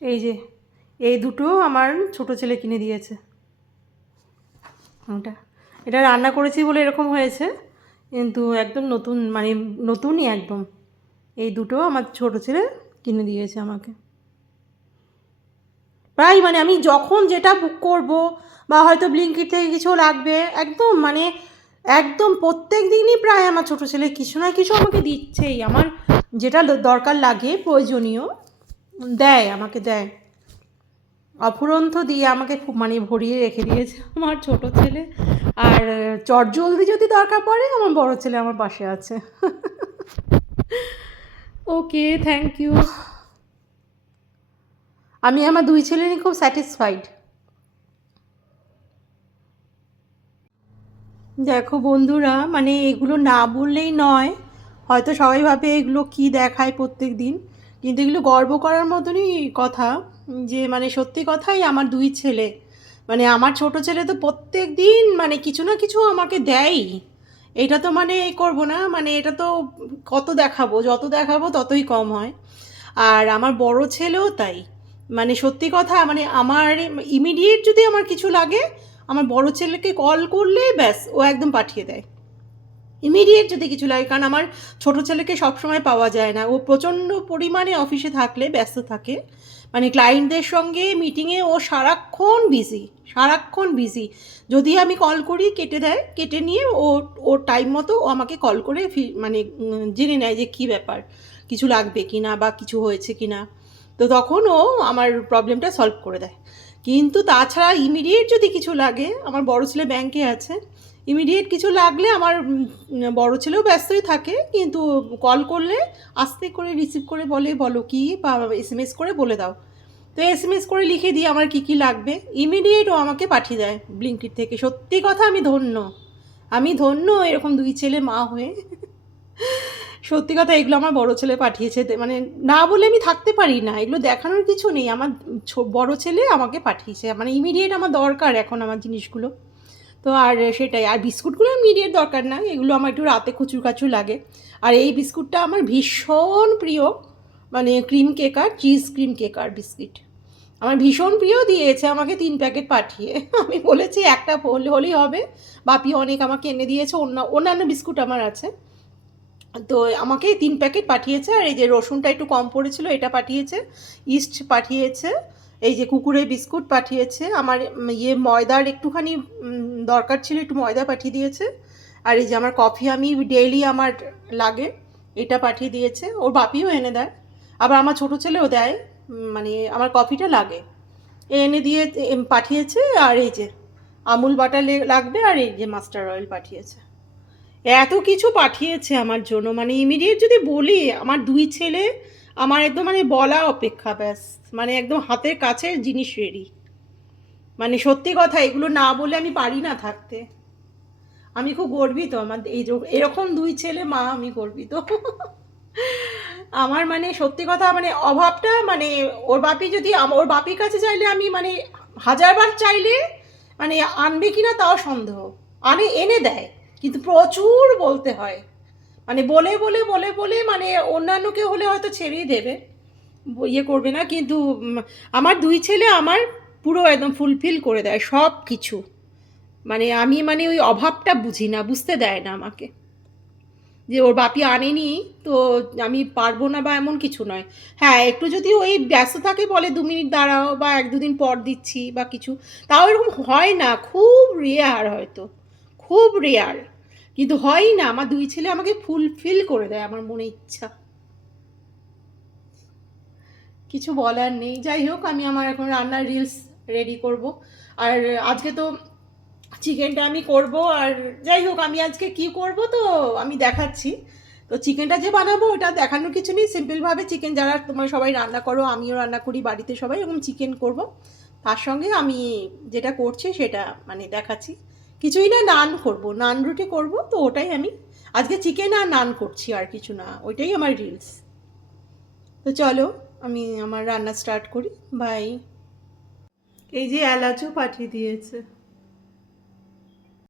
এই যে এই দুটো আমার ছোট ছেলে কিনে দিয়েছে। এটা রান্না করেছি বলে এরকম হয়েছে, কিন্তু একদম নতুন, মানে নতুনই একদম। এই দুটো আমার ছোট ছেলে কিনে দিয়েছে আমাকে। প্রায় মানে আমি যখন যেটা বুক করব বা হয়তো ব্লিঙ্কিট থেকে কিছু লাগবে, একদম মানে একদম প্রত্যেক দিনই প্রায় আমার ছোট ছেলে কিছু না কিছু আমাকে দিচ্ছেই। আমার যেটা দরকার লাগে প্রয়োজনীয় দেয়, আমাকে দেয় অফুরন্ত দিয়ে আমাকে খুব মানে ভরিয়ে রেখে দিয়েছে আমার ছোট ছেলে। আর চটজলদি যদি দরকার পড়ে আমার বড় ছেলে আমার পাশে আছে। ওকে, থ্যাংক ইউ। আমি আমার দুই ছেলেরই খুব স্যাটিসফাইড। দেখো বন্ধুরা, মানে এগুলো না বললেই নয়, হয়তো সবাই ভাবে এগুলো কি দেখায় প্রত্যেক দিন, কিন্তু এগুলো গর্ব করার মতনই কথা। যে মানে সত্যি কথাই, আমার দুই ছেলে, মানে আমার ছোট ছেলে তো প্রত্যেক দিন মানে কিছু না কিছু আমাকে দেয়ই। এটা তো মানে করব না, মানে এটা তো কত দেখাবো, যত দেখাবো ততই কম হয়। আর আমার বড় ছেলেও তাই। মানে সত্যি কথা, মানে আমার ইমিডিয়েট যদি আমার কিছু লাগে, আমার বড় ছেলেকে কল করলে ব্যাস ও একদম পাঠিয়ে দেয়। ইমিডিয়েট যদি কিছু লাগে, কারণ আমার ছোট ছেলেকে সবসময় পাওয়া যায় না, ও প্রচণ্ড পরিমাণে অফিসে থাকলে ব্যস্ত থাকে, মানে ক্লায়েন্টদের সঙ্গে মিটিংয়ে ও সারাক্ষণ বিজি, সারাক্ষণ বিজি। যদি আমি কল করি কেটে দেয়, কেটে নিয়ে ওর টাইম মতো ও আমাকে কল করে মানে জেনে নেয় যে কী ব্যাপার, কিছু লাগবে কি না বা কিছু হয়েছে কি না। তো তখন ও আমার প্রবলেমটা সলভ করে দেয়। কিন্তু তাছাড়া ইমিডিয়েট যদি কিছু লাগে, আমার বড় ছেলে ব্যাংকে আছে, ইমিডিয়েট কিছু লাগলে আমার বড় ছেলেও ব্যস্তই থাকে, কিন্তু কল করলে আস্তে করে রিসিভ করে বলে, বলো কি, বা এসএমএস করে বলে দাও। তো এসএমএস করে লিখে দিই আমার কী কী লাগবে, ইমিডিয়েট ও আমাকে পাঠিয়ে দেয় ব্লিঙ্কিট থেকে। সত্যি কথা আমি ধন্য, আমি ধন্য এরকম দুই ছেলে মা হয়ে। সত্যি কথা, এগুলো আমার বড় ছেলে পাঠিয়েছে, মানে না বলে আমি থাকতে পারি না, এগুলো দেখানোর কিছু নেই, আমার বড় ছেলে আমাকে পাঠিয়েছে, মানে ইমিডিয়েট আমার দরকার এখন আমার জিনিসগুলো। তো আর সেটাই। আর বিস্কুটগুলো ইমিডিয়েট দরকার না, এগুলো আমার একটু রাতে খুচুর কাচুর লাগে। আর এই বিস্কুটটা আমার ভীষণ প্রিয়, মানে ক্রিম কেকার, চিজ ক্রিম কেকার বিস্কিট আমার ভীষণ প্রিয়, দিয়েছে আমাকে 3 প্যাকেট পাঠিয়ে। আমি বলেছি একটা হলেই হবে, বাপি অনেক আমাকে এনে দিয়েছে, অন্যান্য বিস্কুট আমার আছে। তো আমাকে 3 প্যাকেট পাঠিয়েছে। আর এই যে রসুনটা একটু কম পড়েছিল এটা পাঠিয়েছে, ইস্ট পাঠিয়েছে, এই যে কুকুরের বিস্কুট পাঠিয়েছে, আমার ময়দার একটুখানি দরকার ছিল, একটু ময়দা পাঠিয়ে দিয়েছে। আর এই যে আমার কফি আমি ডেইলি আমার লাগে, এটা পাঠিয়ে দিয়েছে। ওর বাপিও এনে দেয়, আবার আমার ছোটো ছেলেও দেয়, মানে আমার কফিটা লাগে, এনে দিয়ে পাঠিয়েছে। আর এই যে আমুল বাটার লাগবে, আর এই যে মাস্টার অয়েল পাঠিয়েছে। এত কিছু পাঠিয়েছে আমার জন্য, মানে ইমিডিয়েট যদি বলি, আমার দুই ছেলে আমার একদম মানে বলা অপেক্ষা, ব্যাস মানে একদম হাতের কাছে জিনিস রেডি। মানে সত্যি কথা, এগুলো না বলে আমি পারি না থাকতে। আমি খুব গর্বিত, আমার এই এরকম দুই ছেলে মা, আমি গর্বিত। আমার মানে সত্যি কথা, মানে অভাবটা, মানে ওর বাপি যদি ওর বাপির কাছে চাইলে আমি মানে হাজারবার চাইলে মানে আনবে কিনা তাও সন্দেহ, এনে দেয়, কিন্তু প্রচুর বলতে হয়, মানে বলে বলে বলে বলে, মানে অন্যান্য কেউ হলে হয়তো ছেড়েই দেবে, ইয়ে করবে না, কিন্তু আমার দুই ছেলে আমার পুরো একদম ফুলফিল করে দেয় সব কিছু। মানে আমি মানে ওই অভাবটা বুঝি না, বুঝতে দেয় না আমাকে, যে ওর বাপি আনেনি তো আমি পারবো না বা এমন কিছু নয়। হ্যাঁ, একটু যদি ওই ব্যস্ত থাকে বলে 2 মিনিট দাঁড়াও বা 1-2 দিন পর দিচ্ছি বা কিছু, তাও এরকম হয় না, খুব রেয়ার, হয়তো খুব রেয়ার, কিন্তু হয়ই না। আমার দুই ছেলে আমাকে ফুলফিল করে দেয় আমার মনে ইচ্ছা, কিছু বলার নেই। যাই হোক, আমি আমার এখন রান্নার রিলস রেডি করব। আর আজকে তো চিকেনটা আমি করব। আর যাই হোক, আমি আজকে কি করব তো আমি দেখাচ্ছি। তো চিকেনটা যে বানাবো ওটা দেখানোর কিছু নেই, সিম্পলভাবে চিকেন, যারা তোমরা সবাই রান্না করো, আমিও রান্না করি বাড়িতে সবাই, এবং চিকেন করব। তার সঙ্গে আমি যেটা করছি সেটা মানে দেখাচ্ছি। কিছুই না, নান করব, নান রুটি করব, তো ওটাই আমি আজকে চিকেন আর নান করছি, আর কিছু না, ওইটাই আমার রিলস। তো চলো আমি আমার রান্না স্টার্ট করি। বাই। এই যে এলাচও পাঠিয়ে দিয়েছে।